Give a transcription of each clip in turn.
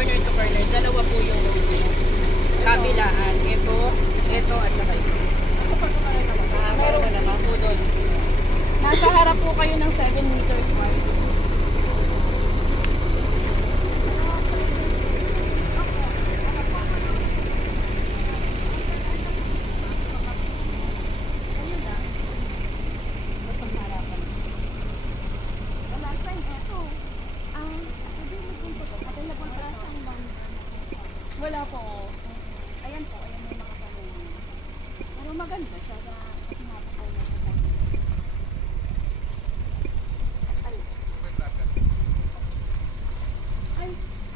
corner to corner. Dalawa po yung kabilaan. Ito at saka ito. Meron naman po doon. Nasa harap po kayo ng 7 meters wide. Wala po. Ayan po, ayan yung mga tanong. Pero maganda siya na sinapakaw na siya. Ay,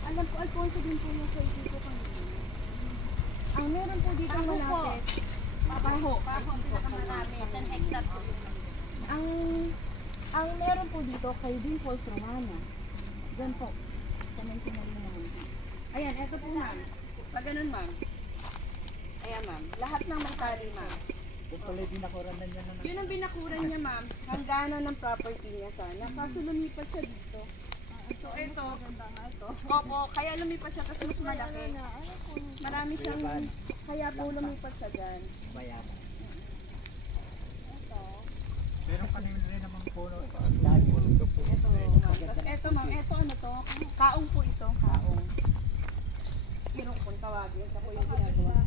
alam ko, Alfonso din po yung kay dito kanina. Ang meron po dito malapit. Paho. Paho ang pinakamarami. 10 hectare po yung ang meron po dito kay Dimples Romana. Diyan po. Sa may sinari naman. Ayan, eto po ma'am. Pag ganun ma'am. Ayan ma'am. Lahat ng may tali ma'am. Kung pala yung binakuran na niya naman. Yun ang binakuran niya ma'am. Hangganan ng property niya sana. Kaso lumipat siya dito. So ito. Opo, kaya lumipat siya kasi mas malaki. Marami siyang, kaya po lumipat siya dyan. Bayaran. Ito. Pero kanil rin naman puno. Lahat po ito po. Ito ma'am. Tapos ito ma'am. Ito ano to? Kaong po ito. Kaong. Irong kung tawagin. Ito po yung ginagawa.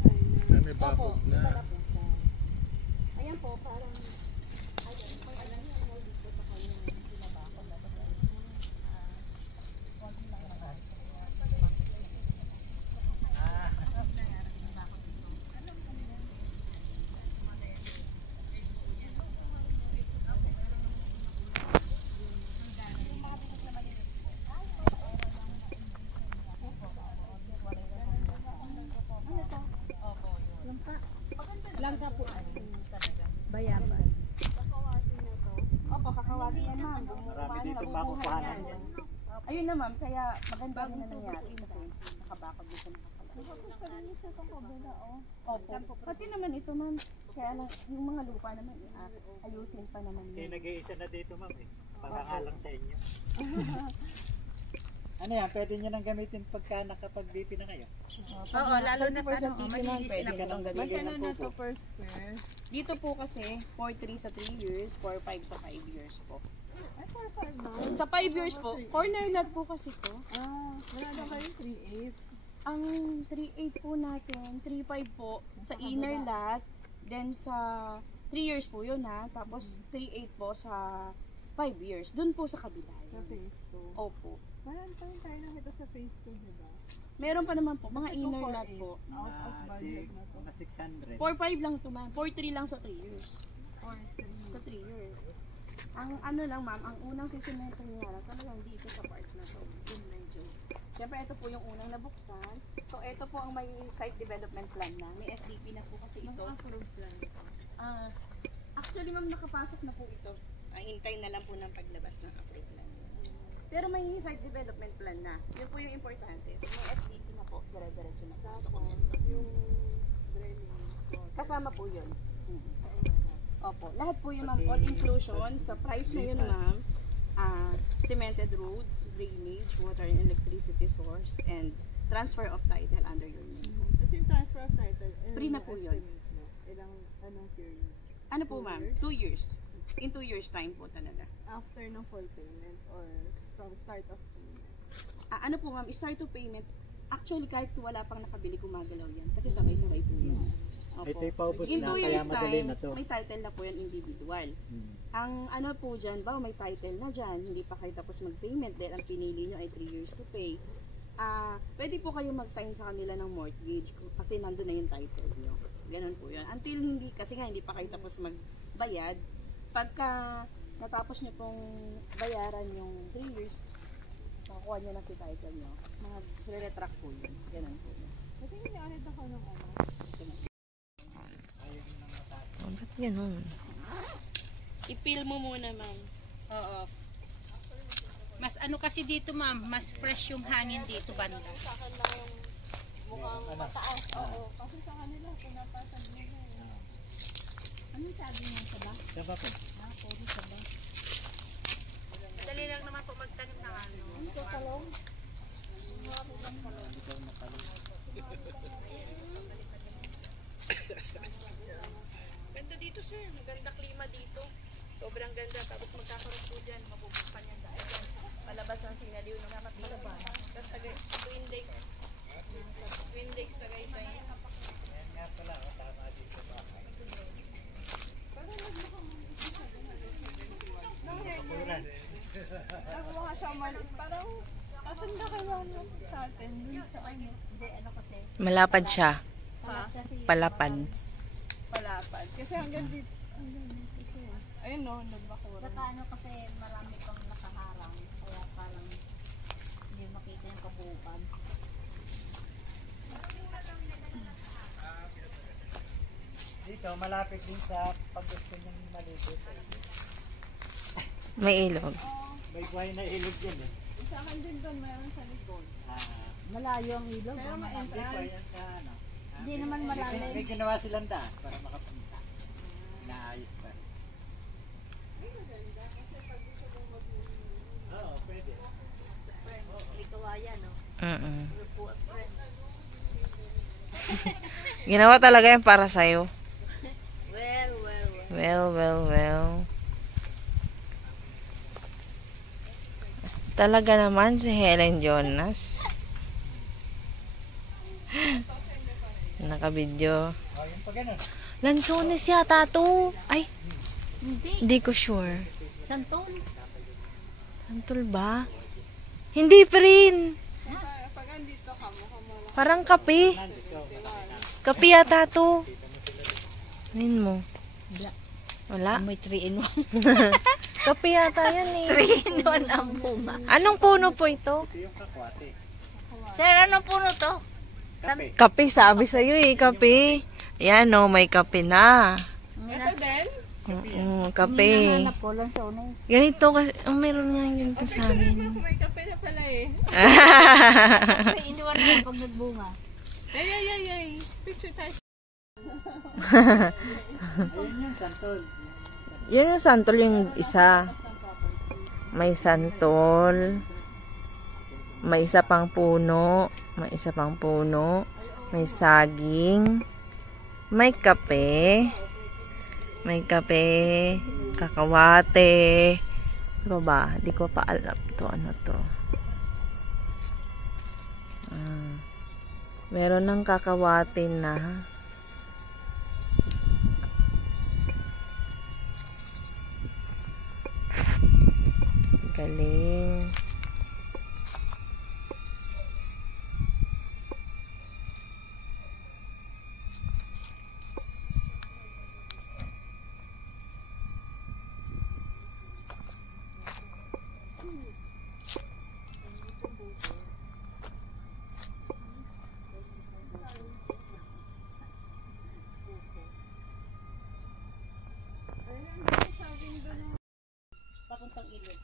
May babog na. Ayan po, parang ayan, kung alam niyo ang dito sa kanya pinabako na ito. Langka po. Bayaban. Opo, kakawati yan ma'am. Marami dito makukuhanan. Ayun na ma'am, kaya maganda rin na nangyari kasi nakabakod dito Opo. Pati naman ito ma'am. Kaya lang, yung mga lupa naman, ayusin pa naman Kaya yun. nag-iisa na dito ma'am eh. Pangahalang sa inyo. Ano yan? Pwede nyo nang gamitin pagka nakapag-BP na kayo? Oo, lalo na malinis na po. Magkano na to per square? Dito po kasi, 4-3 sa 3 years, 4-5 sa 5 years po. Ay, 4-5 ba? Sa 5 years po, corner lot po kasi to. Wala na kayo 3-8. Ang 3.8 po natin, 3.5 po sa inner lot, then sa 3 years po yun ha, tapos 3.8 po sa 5 years, dun po sa kabila. Sa phase 2. Opo. Parang tayo nakita sa phase 2, diba? Meron pa naman po, mga inner lot po. Out of budget na to. Mga 600. 4.5 lang ito ma'am, 4.3 lang sa 3 years. 4-3. Sa 3 years. Ang ano lang ma'am, ang unang sisimento niya lang talagang dito sa part na to. Yung medyo. Siyempre ito po yung unang nabuksan. So ito po ang may site development plan na. May SDP na po kasi ito. Approved plan. Actually ma'am, nakapasok na po ito. Hintay na lang po ng paglabas ng approved plan. Pero may site development plan na. Yun po yung importante. May SDP na po. Dire-diretso na po. Yung drainage. Kasama po yun. Opo. Lahat po yun ma'am. All inclusion. Sa price na yun ma'am. Cemented roads, drainage, water and electricity source, and transfer of title under your name. Kasi yung transfer of title. Free na po yun. Anong period? Ano po ma'am? 2 years. In 2 years time po talaga. After ng full payment or from start of payment? Ano po ma'am? Start to payment. Actually kahit wala pang nakabili gumagalaw yan. Kasi sabay-sabay po yan. Opo. Ito ipaubos In na 2 kaya years madali time, na to. may title na po yan individual. Ang ano po dyan, may title na dyan, hindi pa kayo tapos mag-payment dahil ang pinili nyo ay 3 years to pay. Pwede po kayo mag-sign sa kanila ng mortgage kasi nandun na yung title nyo. Ganun po yun. Until hindi, kasi nga hindi pa kayo tapos magbayad, pagka natapos nyo pong bayaran yung 3 years, makukuha nyo na si title nyo, mga re-retract po yun. Ganun po yun. Kasi nilaalit ako ng ano. Oh, ba't ganun? I-peel mo muna ma'am. Oo. Mas ano kasi dito ma'am, mas fresh yung hangin dito banda. Sa akin lang yung mukhang mataas. Oo. Kasi sa kanila, pinapasag nila. Anong sabi niya sa ba? Diba po? Puro sa ba? Madali lang naman po magtanim ng ano. Sa talong? Ganda dito, sir. Maganda klima dito. Sobrang ganda. Tapos magkakaroon po dyan. Mabubuksan yan dahil dyan. Palabas ang sinaliw ng dapat dito ba? Tapos Twin Lakes. Twin Lakes Tagaytay. Ayan nga pala, tama dito ba? Nakuha siya maliit. Parang, kasan na kayo sa atin? Dun sa ano? Hindi, ano kasi? Malapad siya. Ha? Palapad. Palapad. Kasi hanggang dito. Siya. Ayun no, nagbakura. Saka ano kasi marami pang nakaharang. Kaya parang hindi makita yung kabuuan. Dito, malapit din sa pag gusto niyang maligo sa ilog. May ilog. May buhay na ilog yan eh. Sa akin din doon, mayroon sa likod. Malayo ang ilog. Pero may Hindi pa entrance. yan sa ano. Hindi naman malalim. May ginawa silang daan para makapunta. Naayos pa. Oo, pwede. Likawaya, no? Mm-mm. Lupo at friend. Ginawa talaga yan para sa'yo. Well. Well. Talaga naman si Helen Jonas. Nakabidyo. Oh, yung pa ganun. Lansones yata to. Ay, Hindi. hindi ko sure. Santol. Santol ba? Hindi pa rin. Pag andito ka, mukhang wala. Parang kape. Kape yata to. Anin mo? Wala. May 3 in 1. Kape yata yan eh. 3 in 1 ang bunga. Anong puno po ito? Ito yung kakwate. Sir, anong puno to? Kape. Kape, sabi sa'yo eh, kape. Yan o, may kape na. Ito din? Oo, kape. Hinahanap ko lang sa unay. Ganito kasi, meron nga ganito sa amin. May kape na pala eh. 3 in 1 na pag nagbunga. Ay. Picture tayo. Ayun yung santol. Yan yung santol yung isa. May santol. May isa pang puno. May isa pang puno. May saging. May kape. May kape. Kakawate. Ano ba? Di ko pa alam to. Ano to? Meron ng kakawate na. Galing. Papuntang ilog.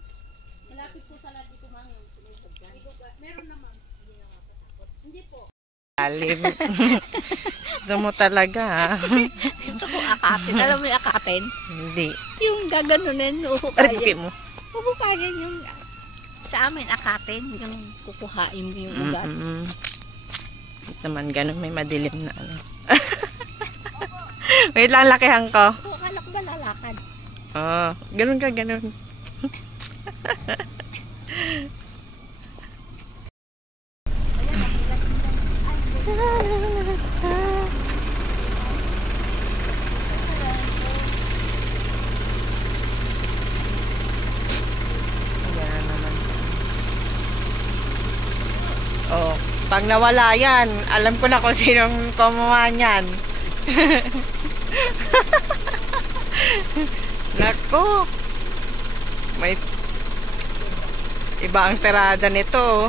Malapit po sa lahat dito, ma'am. Meron naman. Hindi po. Alim. Gusto mo talaga ha? Gusto ko akatin. Alam mo yung akatin? Hindi. Yung gaganunin, Aripin mo. Ubukayan yung sa amin akatin. Yung kukuhain mo yung ugat. Bakit naman ganun, may madilim na ano. Wait lang, lakihan ko. O, akala ko ba lalakad? Oh, ganun ka, ganun. Ayan naman siya. Oh, pag nawala yan, alam ko na kung sinong kumuha niyan. Nako. May iba ang tirada nito.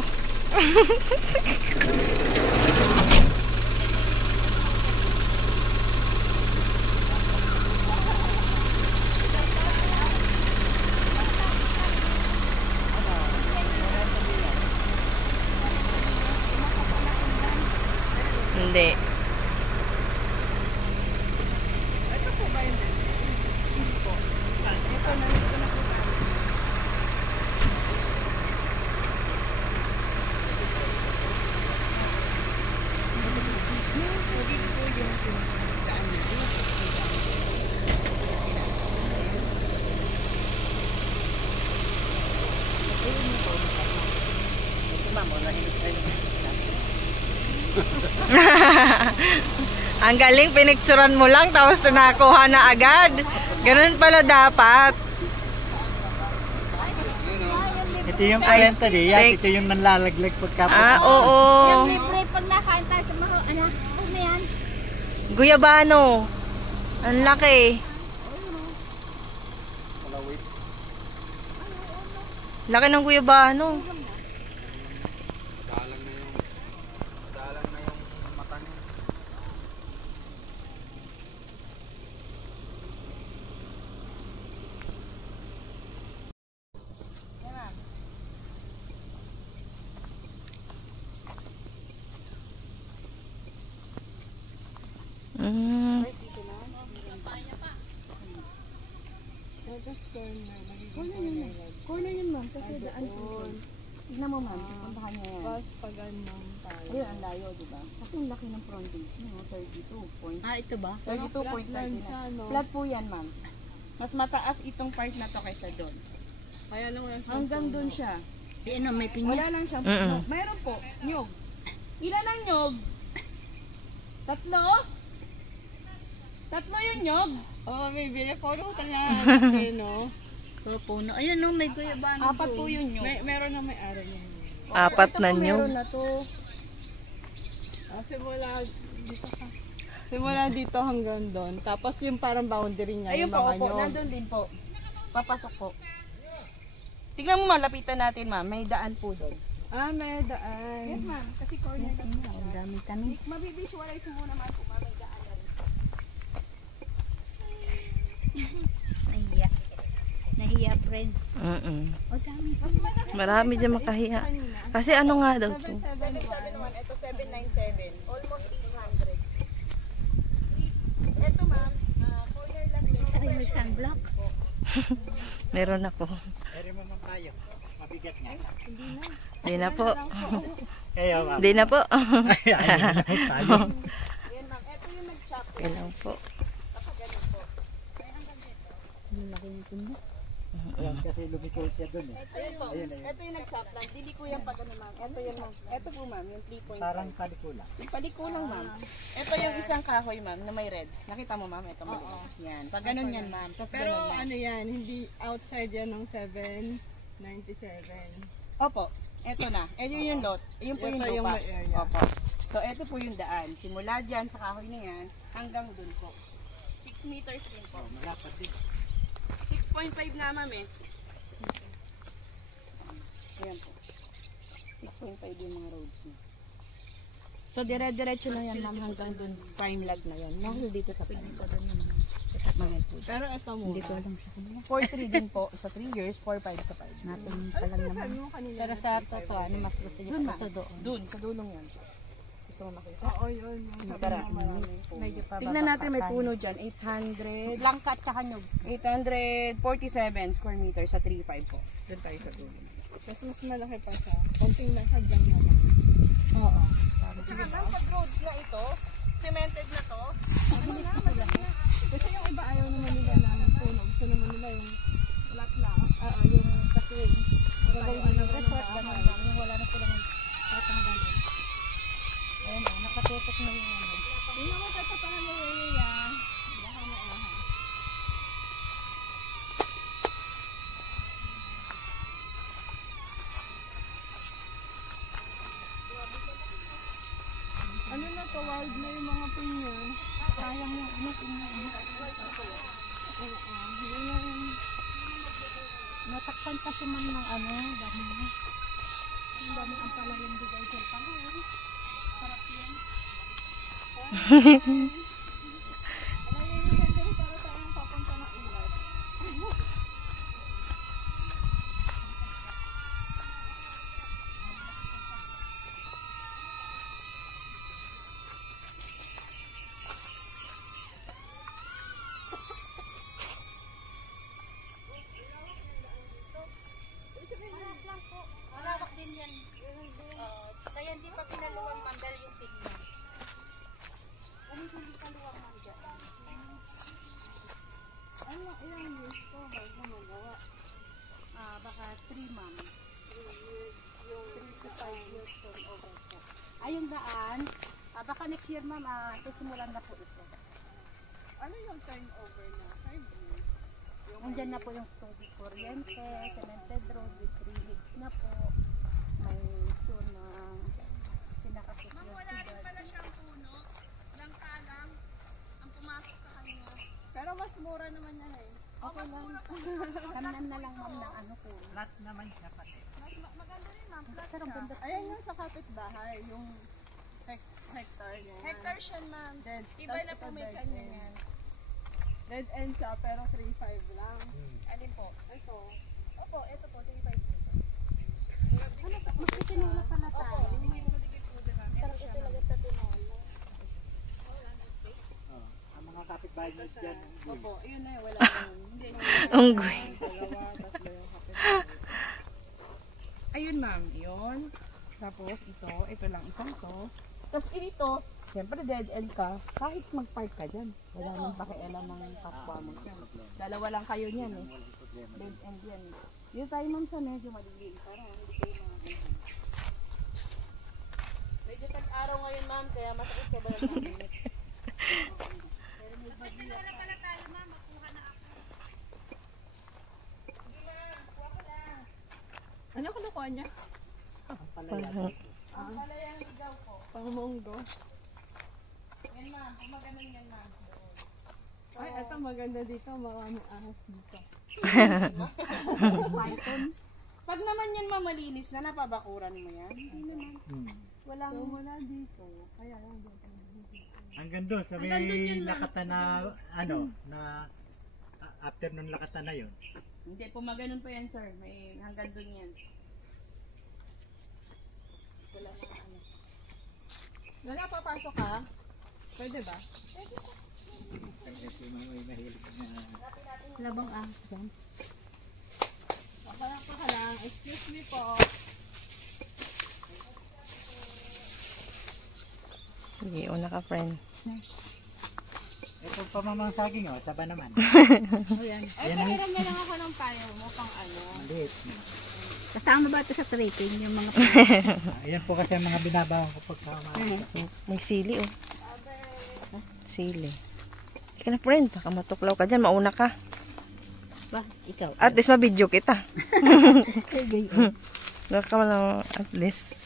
Hindi. Ito po ba yun? Ito na po tayo. ma'am, wala hinot kayo. Ang galing, pinicturan mo lang tapos nakuha na agad. Ganun pala dapat. Ito yung kwento di, ito yung manlalaglag pagkapit. Oo. Yung libre pag nakain tayo sa mga, ano mo yan? Guyabano. Ang laki. Laki ng guyabano. Dalang na yung mata niya. Mm. Corner yun, ma'am. Kasi daan po. Tignan mo, ma'am. Puntahan niya yan. Ayun, ang layo, di ba? Kasi ang laki ng frontage niya, 32 point. Ito ba? 32.39. Flat po yan, ma'am. Mas mataas itong part na to kaysa doon. Kaya lang wala Hanggang doon siya. ano, may pinya. Wala lang siyang Mm-mm. nyog. Mayroon po, nyog. Ilan ang nyog? 3? 3 yung nyog. Oo, may binipulutan na. no? Puno. Ayun no, may guyabano. 4 po yung nyog. Meron na may araw niya. Apat Ito na po, nyog. meron na to. Simula dito hanggang doon. Tapos yung parang boundary niya, Ayun yung po, mga opo. nyog. Nandun din po. Papasok po. Tignan mo, ma'am. Lapitan natin, ma'am. May daan po doon. May daan. Yes, ma'am. Kasi corner na po. Ang dami tanong. Mabivisualize mo naman po, ma'am. May daan na rin. Nahiya. Nahiya, friend. Mm-mm. O dami. Marami dyan makahiya. Kasi ano nga daw to? 771. Ito 797. Almost 800. Ito, ma'am. Corner lang din. Ay, may sunblock. Meron ako. Pero mo ma'am tayo. Mabigat nga. Di na po. Kaya ma'am. Di na po. Ayun na tayo. Yan, ma'am. Ito yung nag-chop. Kailang po. Ayan, kasi lumiko siya dun eh. Ayun po. Ito yung nag-chop lang. Dili ko yung pag ano, ma'am. Ito yung, ma'am. Ito po, ma'am. Yung 3.5. Parang palikula. Yung paliko lang, ma'am. Ito yung isang kahoy, ma'am, na may red. Nakita mo, ma'am? Ito, ma'am. Yan. Pag ganun yan, ma'am. Tapos Pero ganun lang. ano yan, hindi outside yan ng 797. Opo. Ito na. Ito yung lot. Yun po yung Ito yung lupa. may area. Opo. So, ito po yung daan. Simula dyan sa kahoy na yan, hanggang dun po. 6 meters din po. Malapad din. 6.5 nga, ma'am eh. Ayan po. 6.5 yung mga roads niya. So, dire-diretso na yan, ma'am, hanggang dun. Prime lag na yan. Mahal dito sa prime lag. Mahal po. Pero ito mo. Hindi ko alam sa kanila. 4.3 din po sa 3 years, 4.5 sa 5. Natin pa lang naman. Pero sa totoo, ano mas gusto niyo Dun, pa ma'am. ito doon? Dun, sa dulong yan. Gusto mo makita? Oo, yun. Yung Tara. Medyo pa Tignan natin, may puno dyan. 800. Langka at saka nyug. 847 square meters sa 3.5 po. Doon tayo sa dulo. mas malaki pa siya. Konting nasadyang naman. Oo. Tsaka ma'am, pag roads na ito, cemented na to, ano na, madali na. Kasi yung iba ayaw naman nila ng puno. Gusto naman nila yung flat lang. Yung kasi, Gagawin nila ng Resort, ganun bahay. lang. Yung wala na silang tatanggalin. Ayun o, nakatutok na yung ano. Hindi naman sa tatangan mo yun yan. Baka maahan. Ano na to, wild na yung mga pinya. Sayang yung ano, tingnan. Hindi na yung... Natakpan kasi man ng ano, dami na. Ang dami ang pala yung bigay sa pangawin. Sarap yan. Para tayong papunta ng ilat. Malawak din yan. Kaya hindi pa pinaluwang mandal yung tingnan. Ano hindi paluwang mandal? Ano, ilang years to bago magawa? Baka 3 ma'am. 3 years, yung 3 to 5 years. dumaan. Baka next year ma'am, susimulan na po ito. Ano yung turnover na? Nandyan na po yung tubig kuryente, cemented road with 3 leagues na po. May soon na pinaka-security guard. Pala siyang puno, lang kalang, ang pumasok sa kanya. Pero mas mura naman yan eh. Okay lang. Kanan na lang ma'am ng ano po. Flat naman siya pati. Maganda rin ma'am, flat Pero ang siya. ganda. Ayan yung sa kapitbahay, yung hectare niya. Hectare siya ma'am. Iba na po may kanya yan. Dead end siya pero 3.5 lang. Alin po? Ito. Opo, ito po, 3.5 dito. Magtitinula pala tayo. Sarap ito lagay sa tinola. Oh, ang mga kapitbahay nyo dyan. Opo, yun na wala yun. Hindi. Unggoy. Dalawa, tatlo yung kapitbahay. Ayun ma'am, yun. Tapos ito lang isang to. Tapos ito, siyempre dead end ka, kahit mag-park ka dyan. Wala nang pakialam ng kapwa mo dyan. Dalawa lang kayo niyan eh. Dead end yan. Yung tayo ma'am sa medyo madilim. Parang hindi kayo mga ganyan. Medyo tag-araw ngayon ma'am, kaya masakit sa balat ng init. Pero may bagyo pa. Ano kinukuha niya? Palayang ligaw po. Pangmunggo. Yan ma'am, kung maganon yan ma'am. Ay, ito maganda dito. Maraming ahas dito. Python. Pag naman yan mamalinis na, napabakuran mo yan. Hindi naman. Walang... So, mula dito. Kaya lang dito. Hanggang doon sa may Hanggang doon yun lang. lakatan na ano na after nung lakatan na yun. Hindi, pumaganon pa yan sir. May hanggang dun yan. Wala na ano. Wala, papasok ka? Pwede ba? Kasi may mahilig na Labang dyan. Papasok ka lang. Excuse me po. Sige, una ka, friend. ito pamamang saging oh, saba naman. Ay, Yan ang pahiram na lang ako ng payo mo pang ano. maliit. Kasama ba ito sa tripping yung mga Ayan po kasi ang mga binabawan ko pagka May sili, oh. Sili. Ika na, friend. Baka matuklaw ka dyan. Mauna ka. ba? Ikaw. At least mabidyo kita. Sige. Baka ka lang, at least.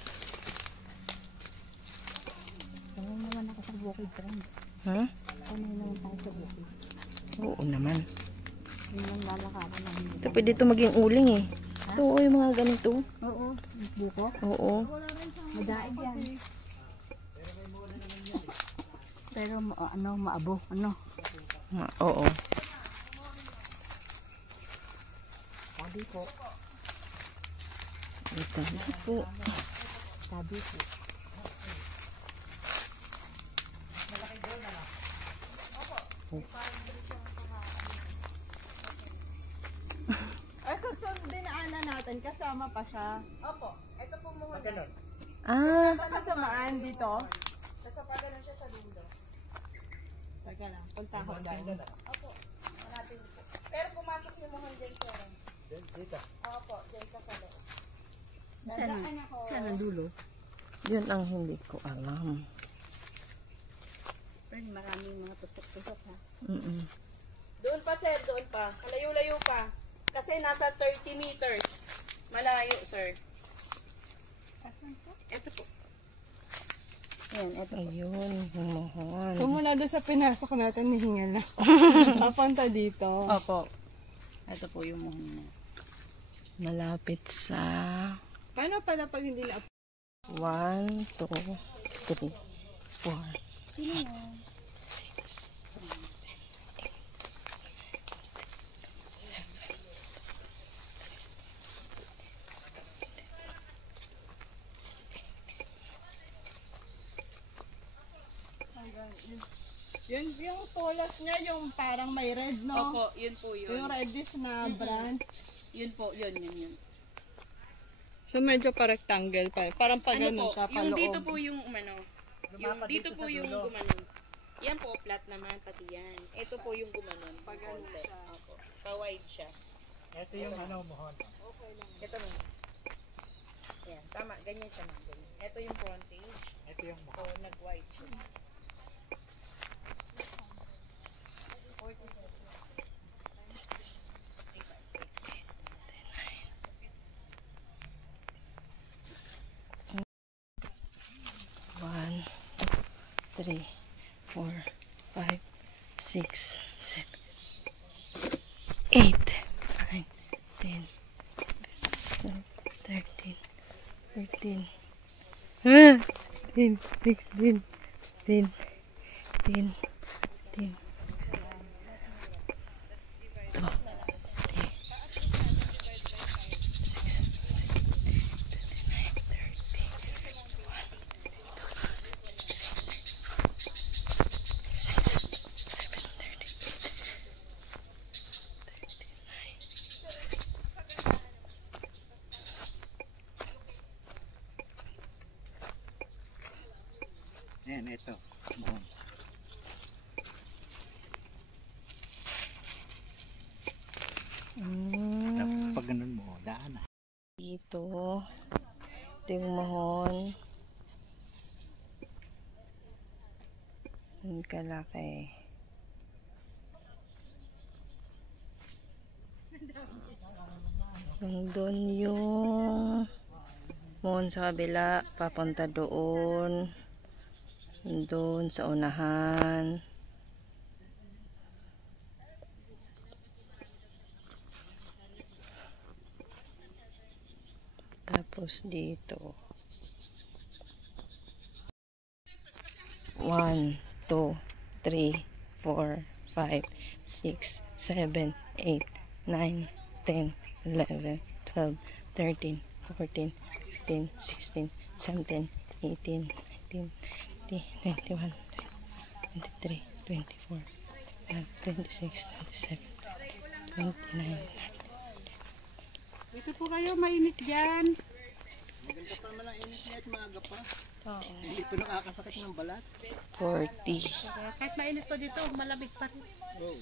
Ano naman ako sa bukid friend. Huh? Ano naman tayo sa bukid. Oo naman. Yun ang lalakaran ng hindi. Ito, pwede ito maging uling eh. Ito, oh, yung mga ganito. Oo. Buko. Oo. Madaig yan. Pero ano, maabo. Ano? Oo. Sabi po. Ito, ito po. Sabi po. Ay, susunod dinaanan natin. Kasama pa siya. Opo. Ito po muna. Magkanon. Ah, Saan kasamaan dito? Kasapada lang siya sa dulo. Teka lang. Punta ko dahil. Opo. Hanapin po. Pero pumasok yung mga dyan sir. Dito. Opo. Dyan sa pala. Saan? Dadaan ako. Saan ang dulo? yun ang hindi ko alam. Friend, maraming mga tusok-tusok ha. Mm-mm. Doon pa sir, doon pa. Malayo-layo pa. Kasi nasa 30 meters. Malayo sir. Asan po? Ito po. Ayan, eto. Ayun, humuhon. So mula doon sa pinasok natin, nihingal na. Papunta dito. Opo. Ito po yung mga. Malapit sa Paano pala pag hindi na 1, 2, 3, 4. Yun, yung tulas niya, yung parang may red, no? Opo, yun po yun. Yung reddish na branch. Yun po, yun. So medyo pa rectangle pa. Parang pag Ano ganun po, siya, yung paloob. dito po yung umano. Yung Lumapat dito dito po sa yung dulo. gumanon. Yan po, flat naman, pati yan. Ito po yung gumanon. Pag ganun konti. siya. Opo. Pa-wide siya. Ito yung ano mohon. Ito mo. Ayan, tama. Ganyan siya, ma'am. Ganyan. Ito yung frontage. Ito yung So, nag-white siya. 1, 2, 3, 4, 5, 6, 7, 8, 9, 10, 13, 14, 15, 16, 17, 18, 19, Ayan, ito. Mohon. Tapos pag ganun mo, daan na. Dito. Ito yung mahon. Ang kalaki. Doon yung mohon sa kabila. Papunta doon. Doon sa unahan. Tapos dito. 1, 2, 3, 4, 5, 6, 7, 8, 9, 10, 11, 12, 13, 14, 15, 16, 17, 18, 19, 20, 21, 23, 24, 26, 27, 29, Dito po kayo, mainit dyan. Maganda pa naman ang init niya at maaga pa. Hindi pa nakakasakit ng balat. 40. Kahit mainit pa dito, malamig pa rin. Oh.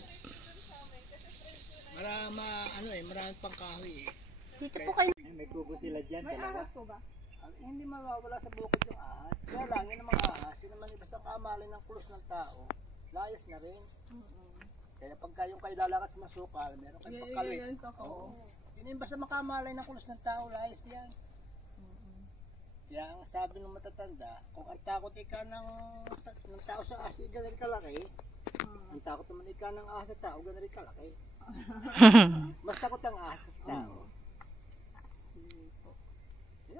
Maraming pang kahoy eh. Dito po kayo. May kubo sila dyan. May ahas po ba? Hindi mawawala sa bukid yung ahas. Kaya lang, yun ang mga ahas. Yun naman basta kamalay ng kulos ng tao. Layas na rin. Kaya pagka yung kayo lalakas masukal, meron kayong pagkalit. Oo. Yun yung basta makamalay ng kulos ng tao, layas yan. Kaya ang sabi ng matatanda, kung ang takot ika ng tao sa ahas, ganun kalaki. Ang takot naman ika ng ahas sa tao, ganun rin kalaki. Mas takot ang ahas sa tao.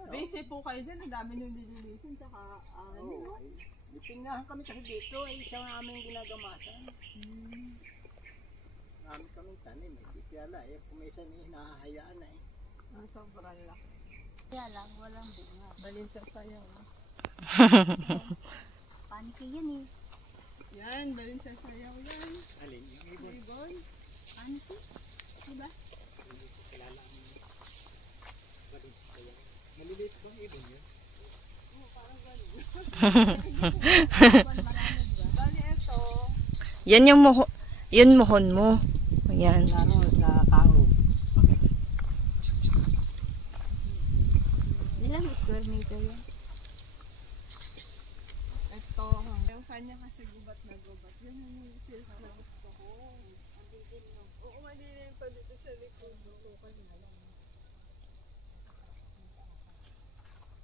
Busy po kayo dyan. Ang dami nyung dililisin. Tsaka, Tingahan kami kasi dito, ay isa namin ginagamasan. Namin kaming tanim, eh. Kaya lang, kung may isa hinahahayaan na eh. sobrang laki. Kaya lang, walang bunga. Balin sa sayaw. Panty yan eh. Yan, balin sa sayaw yan. Alin, yung ibon. Ibon. Panty? Diba? Kilala ang balin kaya. Maliliit bang ibon yun? Bali ito. Yan yung yun mohon mo. Ayan. Laro sa tao. Ilang square meter yan? Ito. Yung kanya kasi gubat na gubat. Yan yung silk na gusto ko. Oo, malilim pa dito sa likod. Okay na lang.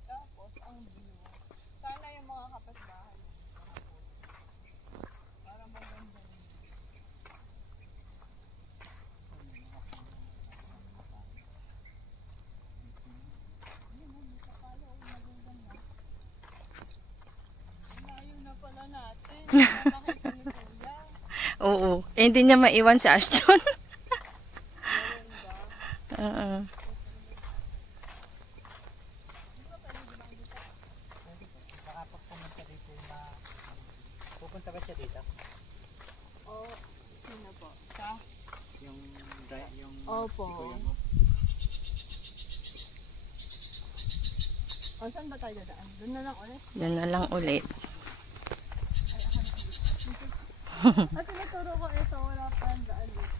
Tapos, ang blue. Sana yung mga kapitbahay. Para maganda rin. Layo na pala natin. Nakita ni Kuya. Oo. Eh, hindi niya maiwan si Ashton. Oo. Baka pag pumunta dito na pupunta ba siya dito? Oh, sino po? Sa? Yung Opo. si Kuya mo. O, saan ba tayo dadaan? Doon na lang ulit. Yan na lang ulit. At tinuturo ko ito, wala pa ang daan dito.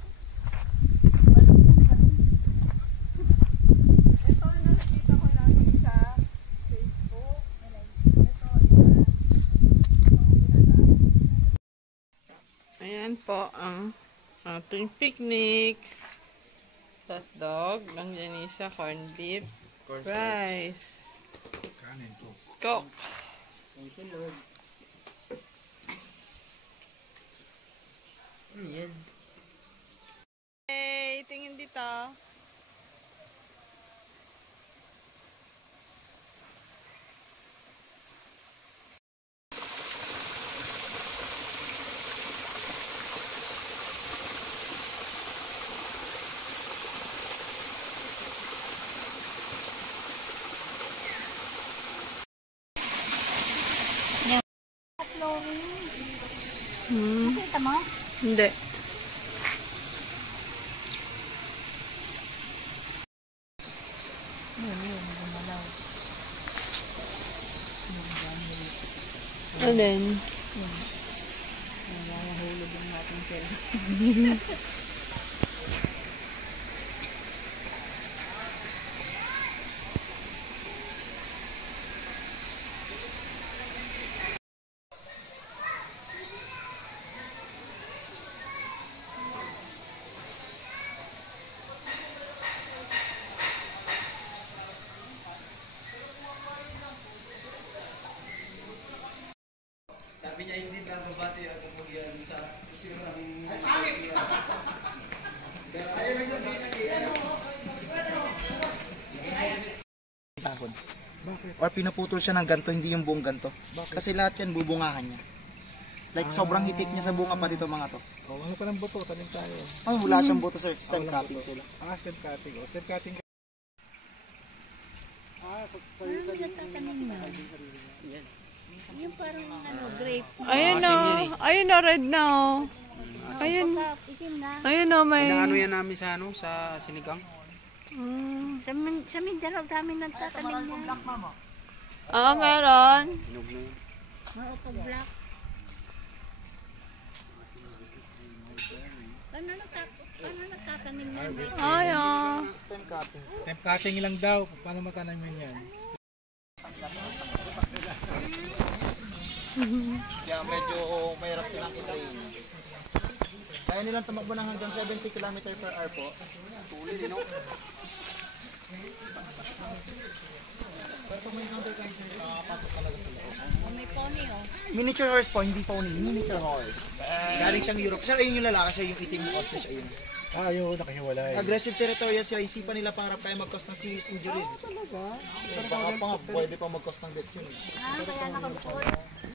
Ito ang nakikita ko lagi sa ang ating picnic. Hotdog ng Janisa, corned beef, rice, coke. Thank you, Lord. Hey, tingin dito. Nakita mo? Hindi. Alin? Dahon. Or pinuputol siya ng ganto, hindi yung buong ganto. Kasi lahat yan bubungahan niya. Like sobrang hitik niya sa bunga pati itong mga to. Oh, ano pa ng buto? Tanim tayo. Oh, wala siyang buto sir. Stem cutting sila. Stem cutting. Oh, stem cutting. Natatanim mo. Yung parang grape. Ayun o. Ayun o, red na o. Ayun. Itim na. Ayun o, may... Inaano yan namin sa sa sinigang. Sa Mindanao, dami nagtatanim niya. Oo, meron. Hinog na yun. Oo, pag black. Ano nagtatanim na? Ay, oh. Stem cutting. Stem cutting lang daw. Paano matanim yun yan? Kaya medyo mahirap silang i-train. Kaya nilang tumakbo ng hanggang 70 km per hour po. Tuloy din, no? May pony, oh. Miniature horse po, hindi pony. Miniature horse. Galing siyang Europe. Sir, ayun yung lalaki. Siya yung itim yung ostrich. Ayun. Yun. Nakahiwalay. Aggressive territorial sila. Isipan nila pangarap kaya mag-cause ng serious injury. Talaga? Baka pa nga, pwede pa mag-cause ng death yun. Kaya nakapot.